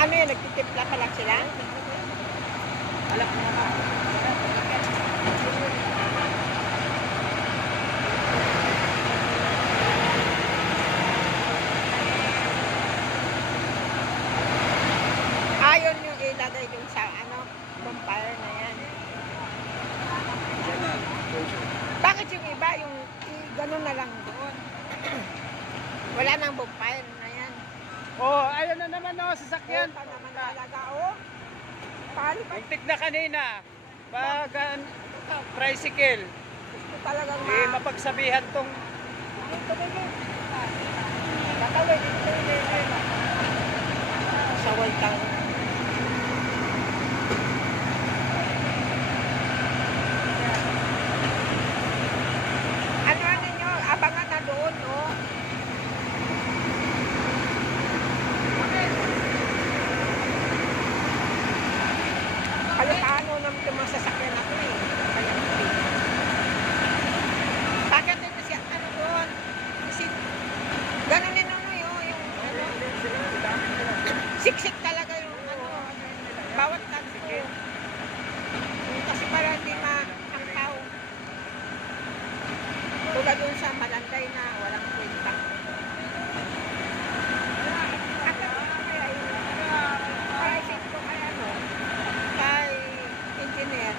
Ano yun, nagtitimpla pa lang sila? Alam mo naman. Ayon yung ilagay dun sa bonfire na yan. Bakit yung iba, yung ganun na lang doon? Wala nang bonfire na yan. Oh, ayun na naman oh, sasakyan. Yan pa naman talaga, oh. Paano pa? Muntik na kanina. Pag tricycle. Gusto talagang Mapagsabihan tong tatawid. Sa waltang. Ano ninyo? Abangan na doon, oh. Kalupano naman itong mga sasakyan natin eh. Bakit ito siya, ano doon? Kasi, ganun din ano yun, yung ano, siksik talaga yung ano, bawat kanto. Kasi para hindi ma-angkaw. Tulad doon sa Malanday na walang kwenta. Kaya isip ko kay ano, kay engineer.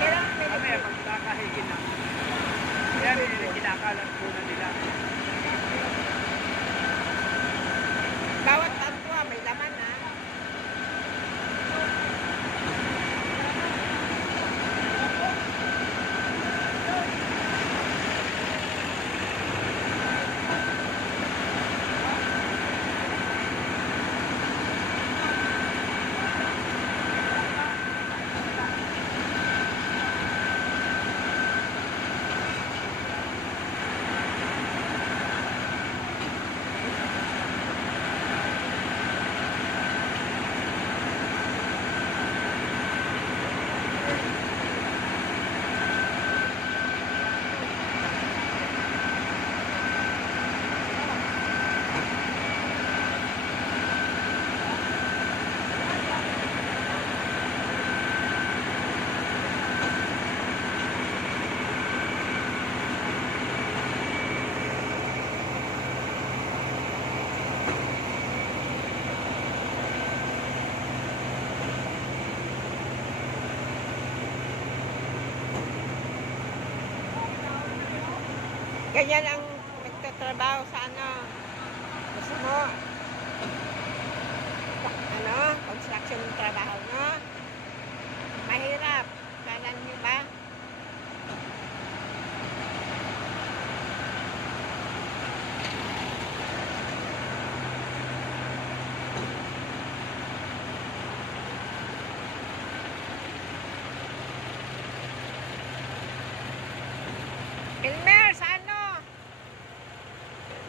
Kailangan may kami magkakahigin na. Yan, kinakalat po na nila. bawat kanto may laman ha. Ganyan ang nagtatrabaho sa gusto mo, construction yung trabaho mo. Mahirap. Kanan nyo ba? Elmer, sa ano?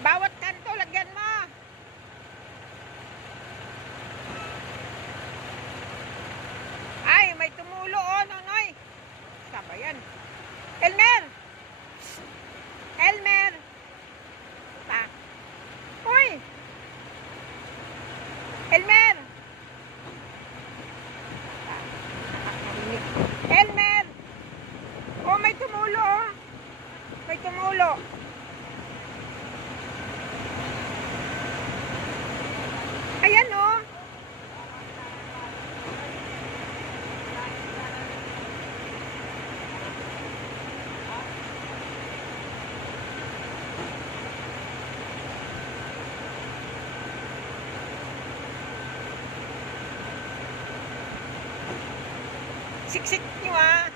Bawat kanto, lagyan mo. Ay, may tumulo, oh, Nonoy. Saba yan. Elmer! Elmer! Pa. Uy! Elmer! Pa. Nakakarinig. Elmer! Oh, may tumulo, oh. May tumulo. Ayan, oh. Siksik nyo, ah.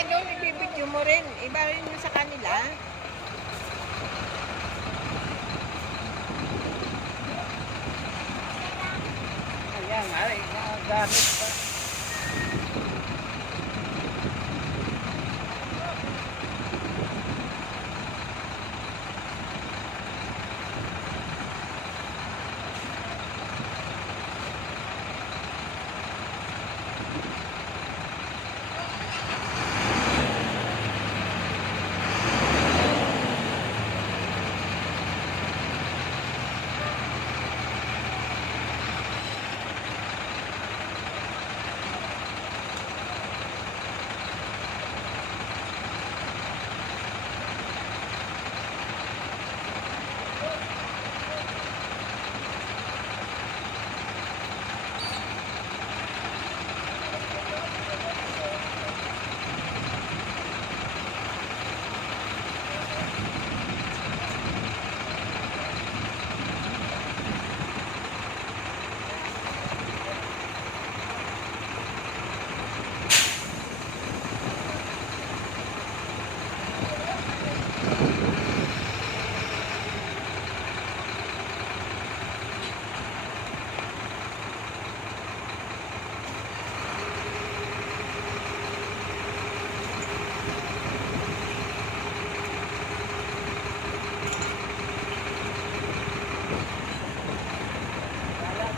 ka doon, ibibidyo mo rin. Iba rin yung sa kanila. Ayan nga, gamit pa.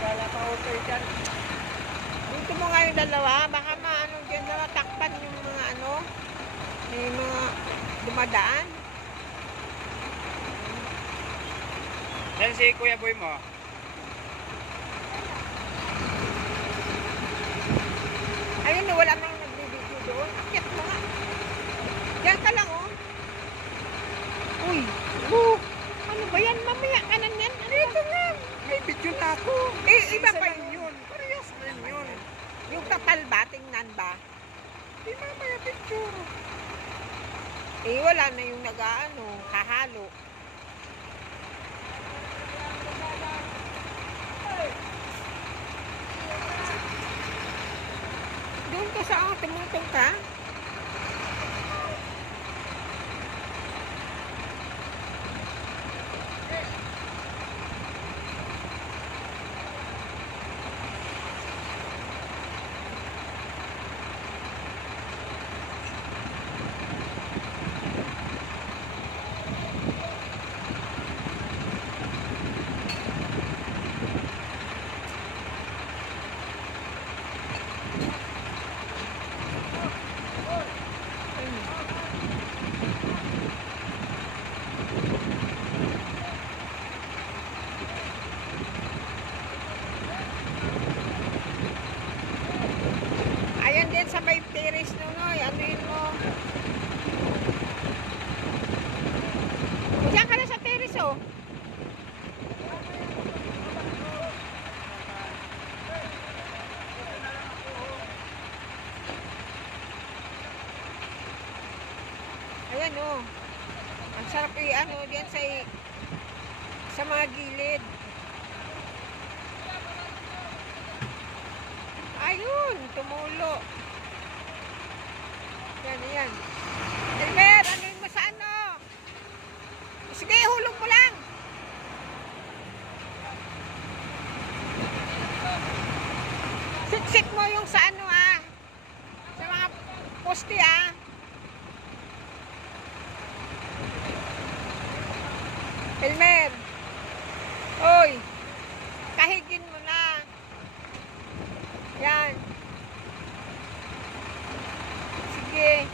Gala pa ako dyan. Dito mo nga yung dalawa, baka maano dyan na takpan yung mga ano, may mga dumadaan. Yan si Kuya Boy mo. Ayun na, wala nang nagbibidyo doon. Akit mo nga. Diyan ka lang, oh. Uy, ano ba yan? Mamaya ka na yan. Ano ito nga? May video na ako. Iba Isa pa lang yun. Parehas lang yun. Yung kapal ba? Tingnan ba? Di mamaya picture. Wala na yung nag-ano, hahalo. Doon ka sa tumutong ka? Ayan din sa may terrace nunoy. Ano yun mo? Diyan ka na sa terrace, oh. Ayan, oh. Ang sarap ano diyan sa mga gilid. Ayun, tumulo. Yan. Elmer, ano yung mo sa ano? Sige, hulog mo lang. Sit mo yung sa ano, ah. Sa mga poste, ah. Elmer. Oy. Kahigin mo na. Yan. Sige.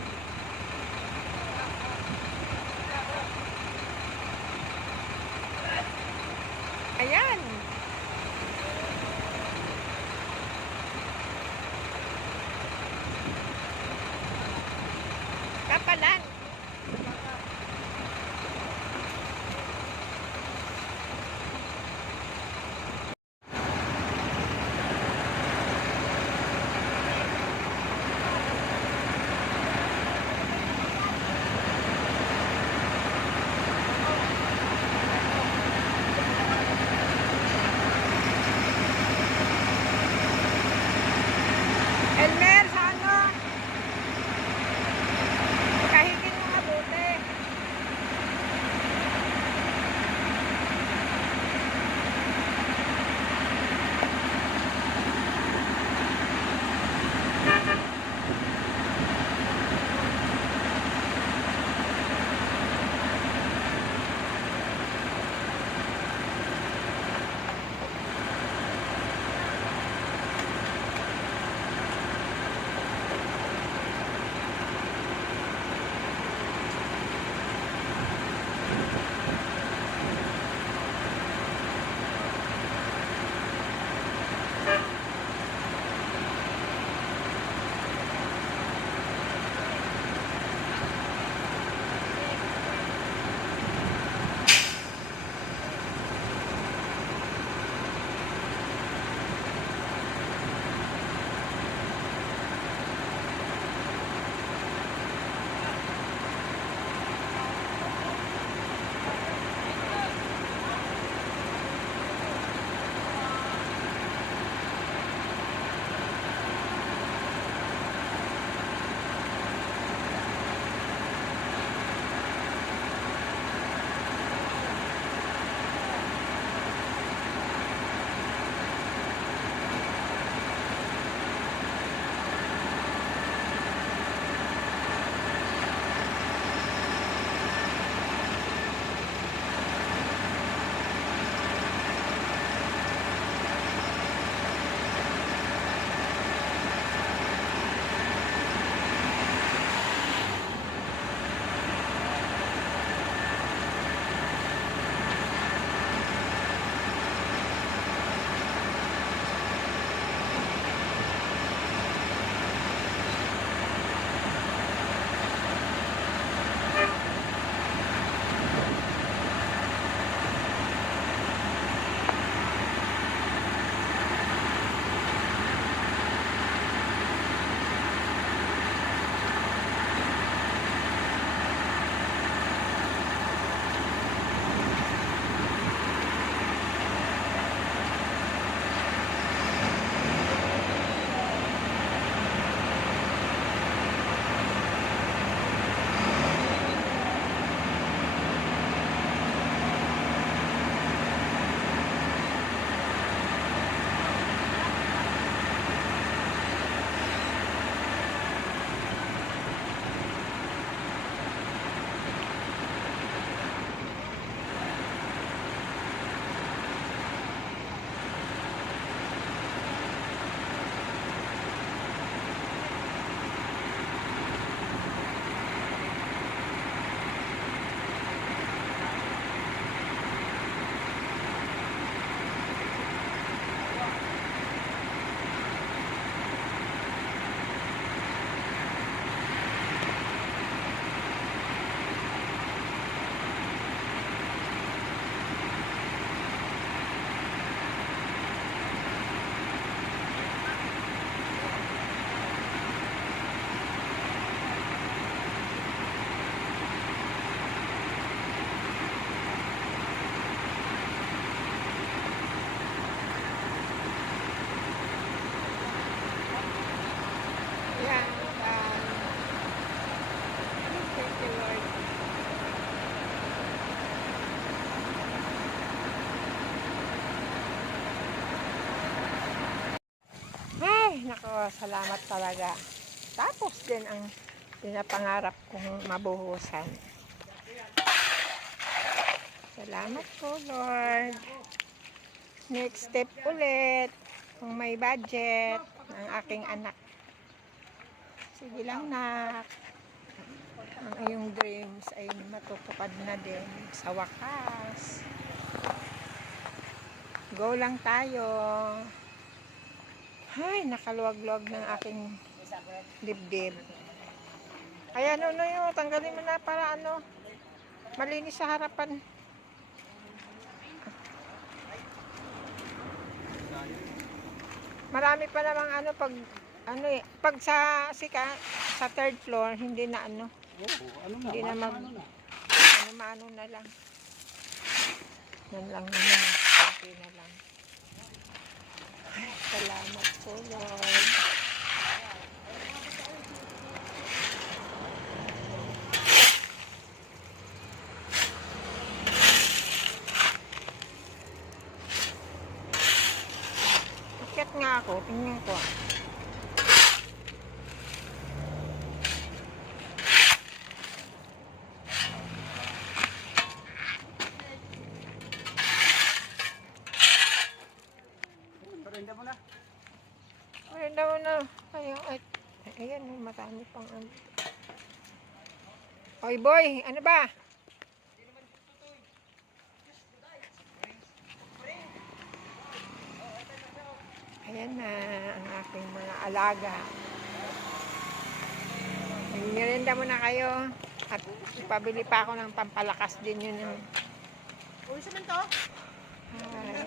Salamat talaga. Tapos din ang pinapangarap kong mabuhusan. Salamat po, Lord. Next step ulit, kung may budget, ng aking anak. Sige lang, nak. Ang iyong dreams ay matutupad na din sa wakas. Go lang tayo. Ay, nakaluwag-luwag ng aking dibdib. Ay, ano yun, tanggalin mo na para ano, malinis sa harapan. Marami pa namang ano, pag sa third floor, hindi na ano, hindi na maano na lang. Yan lang naman, okay na lang. Ay, salamat po, Lord. Akyat nga ako, tingnan ko. Parinda mo na. Ayun daw na. Ayan, marami pang ano. Oy boy, ano ba? Ayan na ang aking mga alaga. Merienda muna kayo. At ipabili pa ako ng pampalakas din yun. Uy, semento?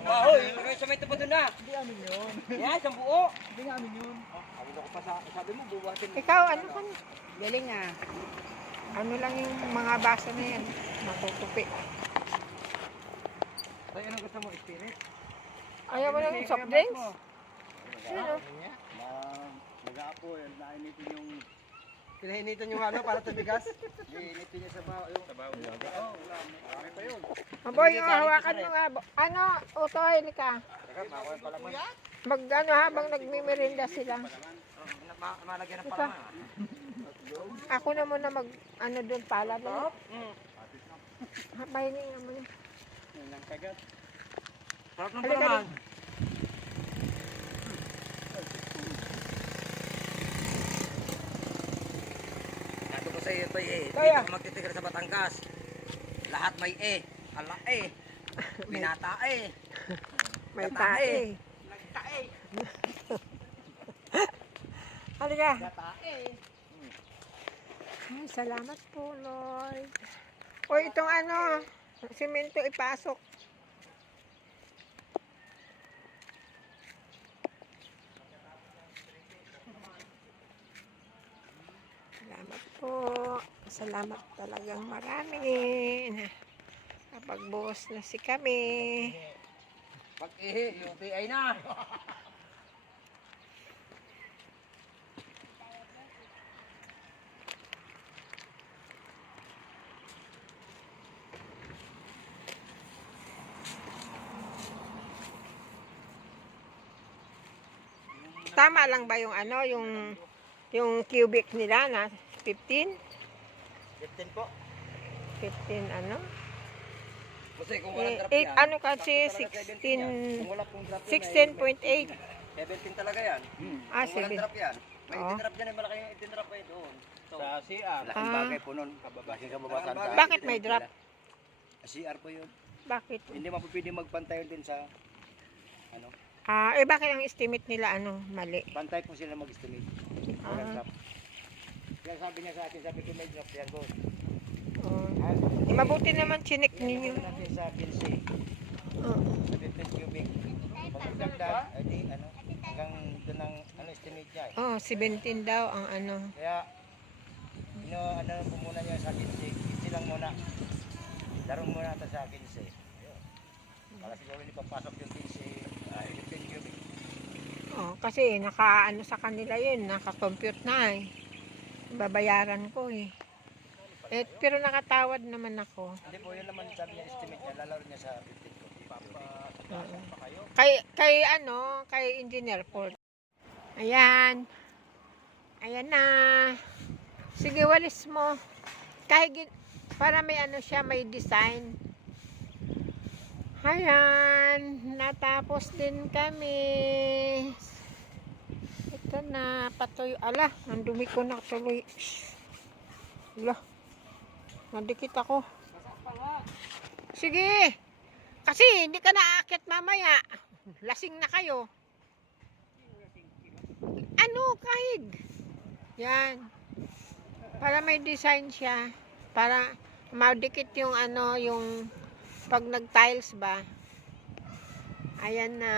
Hoy, sa may tapat na. Hindi amin yun. Yan, isang buo. Hindi amin yun. Ako pa sabi mo, bubuhatin. Ikaw, ano ka? Galing ah. Ano lang yung mga baso na yan? Matutupi. Ay, anong gusto mo, spirit? Ayaw mo ng soft drinks? Sino? Nag-aapo, nainitin yung... Pinainitin yung ano, para sa bigas? Initin niya sa bawo. Sa bawo? Oo, marami pa yun. Maboy, hawakan mo nga. Ano, utoy, lika. Teka, makuha pala mo. Mag-ano habang nagmimerinda sila. Malagyan ng palaman. Ako na muna ano doon pala. Pahingi nga muna. Yan lang kagat. Sarap ng Halika palaman. Sabi ko sa iyo ito Kaya? dito magtitigar sa Batangas. Lahat may ala binata May tae. nagtae. Halika. Nagtae. Ay, salamat po, Lord. O, itong ano, simento ipasok. Salamat po. Salamat talagang marami. Kapag-buhos na si kami. Pag-ihi, UTI na. Tama lang ba yung ano, yung cubic nila na 15? 15 po. 15 ano? Kasi kung walang drop yan. Ano kasi 16, Kung wala pong drop yan, 16.8. 17 talaga yan. Ah, Kung walang 7. drop yan. May Oo. itinrap dyan, malaki yung itinrap kayo doon. So, sa CR. Laking bagay po nun. Kasi kababasan sa- Bakit may drop? CR po yun. Bakit? Hindi mapapili magpantay din sa ano. Bakit ang estimate nila ano, mali? Pantay po sila mag-estimate. Walang drop. Kaya sabi niya sa akin, sabi ko may drop yan boss. Mabuti naman chinik ninyo. Yan natin sa 15. Oo. 15 cubic. Pag nagdagdag, edi ano, hanggang doon ang ano, estimate niya eh. Oh, 17 daw ang ano. Kaya, ano po muna niya sa 15. 15 lang muna. Laro muna ito sa 15. Ayun. Para siguro hindi papasok yung 15 cubic. Oh, kasi naka-ano sa kanila yun, naka-compute na eh. Babayaran ko eh. Pero nakatawad naman ako. Hindi po, yun naman sabi niya, estimate niya, lalaro niya sa 15 cubic. Kay Engineer Ford. Ayan. Ayan na. Sige, walis mo. Kahit para may ano siya, may design. Ayan. Natapos din kami. Ito na. Patuyo. Ala, ang dumi ko na tuloy. Ala. Nadikit ako. Sige. Kasi hindi ka naakit mamaya. Lasing na kayo. Ano, kahig. Yan. Para may design siya. Para madikit yung ano, yung pag nag-tiles ba. Ayan na.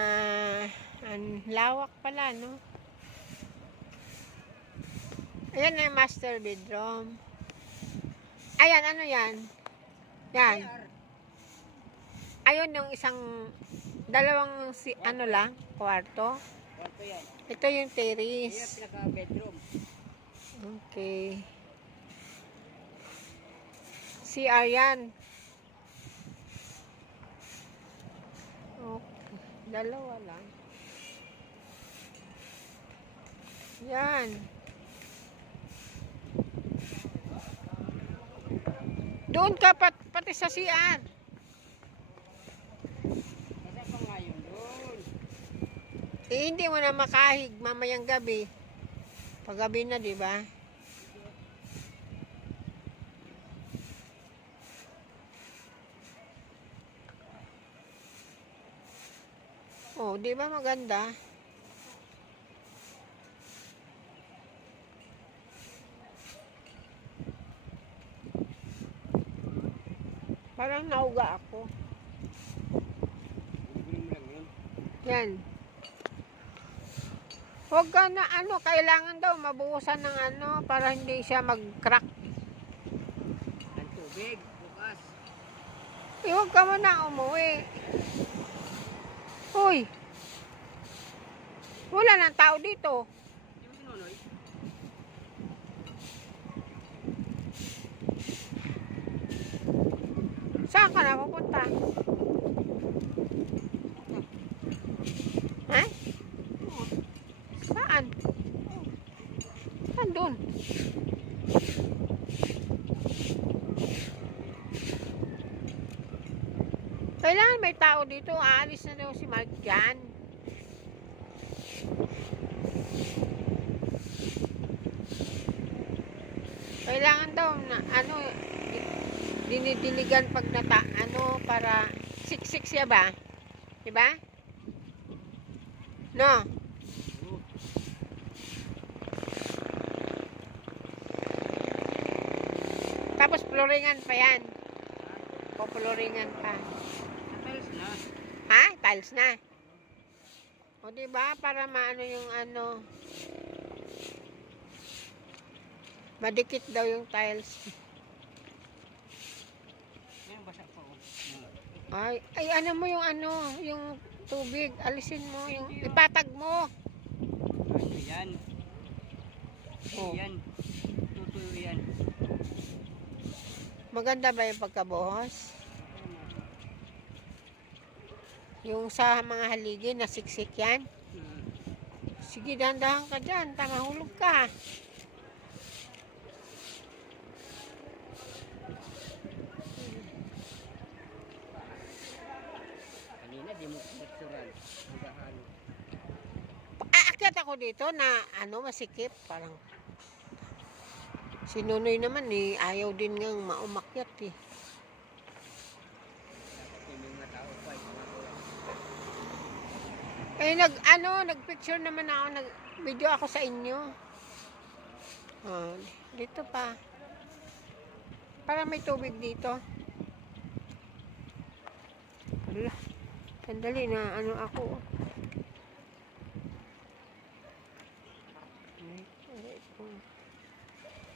Ang lawak pala, no? Ayan na yung master bedroom. Ayan, ano yan? Yan. Ayun yung dalawang ano lang, kwarto. Kwarto yan. Ito yung terrace. Yan, pinaka-bedroom. Okay. CR yan. Okay. Dalawa lang. Yan. Doon ka pati sa CR. Nasa pa nga yun doon. Eh, hindi mo na makahig mamayang gabi. Paggabi na, di ba? Oh, di ba maganda? Parang nauga ako. Yan. Huwag ka na ano, kailangan daw mabuhusan ng ano para hindi siya mag-crack. Ang tubig, bukas. Eh, huwag ka muna umuwi. Uy! Wala nang tao dito. Di mo sinunoy? Saan ka na pupunta? Ha? Saan? Saan doon? Kailangan may tao dito. Aalis na daw si Mark dyan. Kailangan daw na ano, dinidiligan pag ano, para siksik siya ba? Diba? No? Tapos floringan pa yan. O floringan pa. Tiles na. Ha? Tiles na. O diba? Para maano yung ano. Madikit daw yung tiles. Yan, basa pa oh. Ay, ano mo yung ano, yung tubig. Alisin mo, yung ipatag mo. Ito yan. Oh. Yan. Tutuyo yan. Maganda ba yung pagkabuhos? Yung sa mga haligi, nasiksik yan. Sige, dahan-dahan ka dyan. Mahulog ka. Kanina di mo pinagsuran. Aakyat ako dito na ano, masikip. Parang si Nunoy naman eh, ayaw din ngang maumakyat eh. Eh, nag-picture naman ako, nag-video ako sa inyo. Oh, dito pa. Para may tubig dito. Ala, sandali na, ano ako.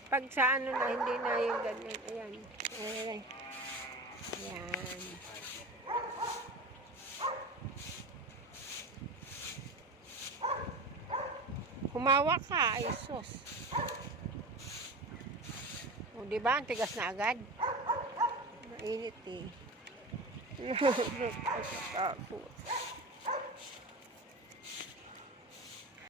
Pag sa ano na, hindi na yung ganyan. Ayan. Ayan. Ayan. Humawa ka, ay sus. O, diba? Ang tigas na agad. Mainit eh. Nakakatakot.